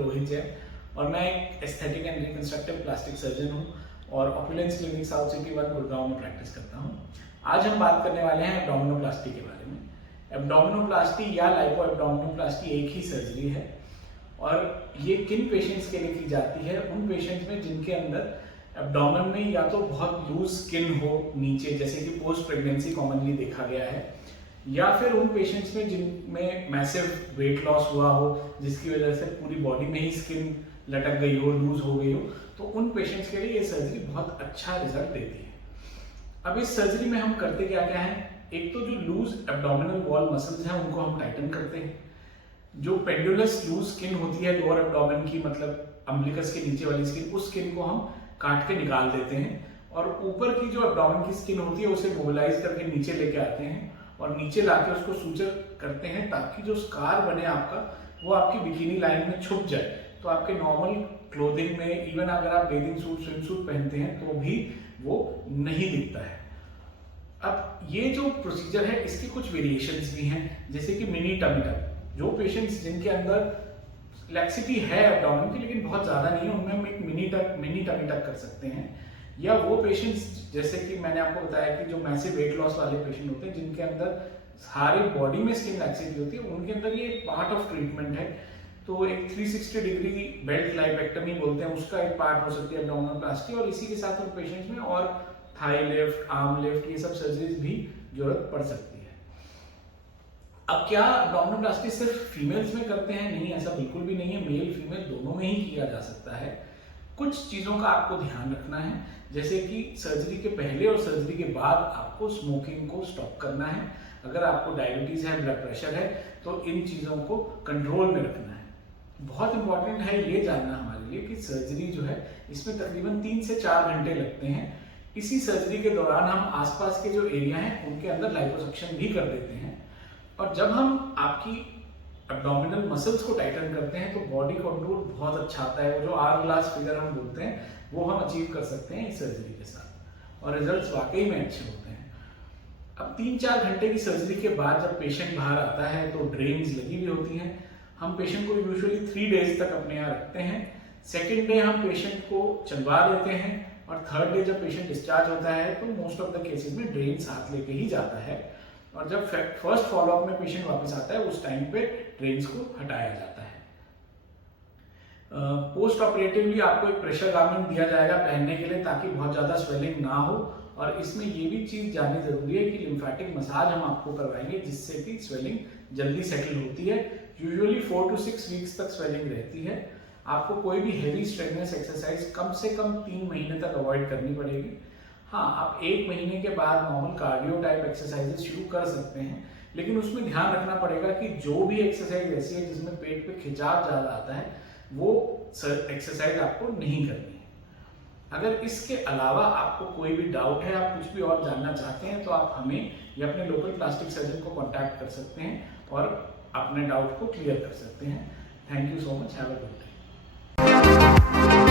रोहित जैन और मैं एक aesthetic and reconstructive plastic surgeon हूँ और opulence clinic south city 1 Gurgaon में प्रैक्टिस करता हूँ। आज हम बात करने वाले हैं एब्डोमिनोप्लास्टी के बारे में। एब्डोमिनोप्लास्टी या लाइपो एब्डोमिनोप्लास्टी एक ही सर्जरी है और ये किन पेशेंट्स के लिए की जाती है? उन पेशेंट्स में जिनके अंदर एब्डोमेन में या तो बहुत लूज स्किन हो नीचे, जैसे कि पोस्ट प्रेगनेंसी कॉमनली देखा गया है, या फिर उन पेशेंट्स में जिनमें मैसिव वेट लॉस हुआ हो जिसकी वजह से पूरी बॉडी में ही स्किन लटक गई हो, लूज हो गई हो, तो उन पेशेंट्स के लिए ये सर्जरी बहुत अच्छा रिजल्ट देती है। अब इस सर्जरी में हम करते क्या क्या है? एक तो जो लूज एब्डोमिनल वॉल मसल्स हैं उनको हम टाइटन करते हैं। जो पेंडुलस लूज स्किन होती है लोअर एब्डोमेन की, मतलब अम्बिलिकस के नीचे वाली स्किन, उस स्किन को हम काट के निकाल देते हैं और ऊपर की जो एब्डोमेन की स्किन होती है उसे मोबिलाइज करके नीचे लेके आते हैं और नीचे लाके उसको सूचर करते हैं ताकि जो स्कार बने आपका वो आपकी बिकिनी लाइन में छुप जाए। तो आपके नॉर्मल क्लोथिंग में, इवन अगर आप बेदिंग सूट, स्विम सूट पहनते हैं तो भी वो नहीं दिखता है। अब ये जो प्रोसीजर है इसके कुछ वेरिएशंस भी हैं, जैसे कि मिनी टमी टक। जो पेशेंट्स जिनके अंदर लैक्सिटी है एब्डोमेन की लेकिन बहुत ज्यादा नहीं है, उनमें हम एक मिनी टमी टक कर सकते हैं। या वो पेशेंट्स, जैसे कि मैंने आपको बताया कि जो मैसिव वेट लॉस वाले पेशेंट होते हैं जिनके अंदर सारी बॉडी में स्किन लैक्सिटी होती है, उनके अंदर ये पार्ट ऑफ ट्रीटमेंट है। तो एक 360 डिग्री बेल्ट लाइपेक्टमी बोलते हैं, उसका एक पार्ट हो सकती है एब्डोमिनोप्लास्टी, और इसी के साथ उन पेशेंट्स में और थाई लिफ्ट, आर्म लिफ्ट, ये सब सर्जरीज भी जरूरत पड़ सकती है। अब क्या एब्डोमिनोप्लास्टी सिर्फ फीमेल्स में करते हैं? नहीं, ऐसा बिल्कुल भी नहीं है। मेल फीमेल दोनों में ही किया जा सकता है। कुछ चीजों का आपको ध्यान रखना है, जैसे कि सर्जरी के पहले और सर्जरी के बाद आपको स्मोकिंग को स्टॉप करना है। अगर आपको डायबिटीज है, ब्लड प्रेशर है, तो इन चीजों को कंट्रोल में रखना है। बहुत इंपॉर्टेंट है ये जानना हमारे लिए कि सर्जरी जो है इसमें तकरीबन 3 से 4 घंटे लगते हैं। इसी सर्जरी के दौरान हम आसपास के जो एरिया हैं उनके अंदर लाइपोसक्शन भी कर देते हैं। और जब हम आपकी एब्डोमिनल मसल्स को टाइटन करते हैं तो बॉडी कंट्रोल बहुत अच्छा आता है। वो जो आवर ग्लास फिगर हम बोलते हैं वो हम अचीव कर सकते हैं इस सर्जरी के साथ, और रिजल्ट्स वाकई में अच्छे होते हैं। अब 3-4 घंटे की सर्जरी के बाद जब पेशेंट बाहर आता है तो ड्रेन्स लगी हुई होती हैं। हम पेशेंट को यूजुअली 3 डेज तक अपने यहाँ रखते हैं। सेकेंड डे हम पेशेंट को चलवा देते हैं और थर्ड डे जब पेशेंट डिस्चार्ज होता है तो मोस्ट ऑफ द केसेस में ड्रेन साथ लेके ही जाता है। और जब फर्स्ट फॉलोअप में पेशेंट वापस आता है उस टाइम पे ड्रेन्स को हटाया जाता है। पोस्ट ऑपरेटिवली आपको एक प्रेशर गारमेंट दिया जाएगा पहनने के लिए ताकि बहुत ज्यादा स्वेलिंग ना हो। और इसमें ये भी चीज जाननी जरूरी है कि लिम्फेटिक मसाज हम आपको करवाएंगे जिससे कि स्वेलिंग जल्दी सेटल होती है। यूजुअली 4 to 6 वीक्स तक स्वेलिंग रहती है। आपको कोई भी हेवी स्ट्रेनस एक्सरसाइज कम से कम 3 महीने तक अवॉइड करनी पड़ेगी। हाँ, आप 1 महीने के बाद नॉर्मल कार्डियो टाइप एक्सरसाइजेस शुरू कर सकते हैं, लेकिन उसमें ध्यान रखना पड़ेगा कि जो भी एक्सरसाइज ऐसी है जिसमें पेट पे खिंचाव ज्यादा आता है वो एक्सरसाइज आपको नहीं करनी है। अगर इसके अलावा आपको कोई भी डाउट है, आप कुछ भी और जानना चाहते हैं, तो आप हमें या अपने लोकल प्लास्टिक सर्जन को कॉन्टैक्ट कर सकते हैं और अपने डाउट को क्लियर कर सकते हैं। Thank you so much, have a good day.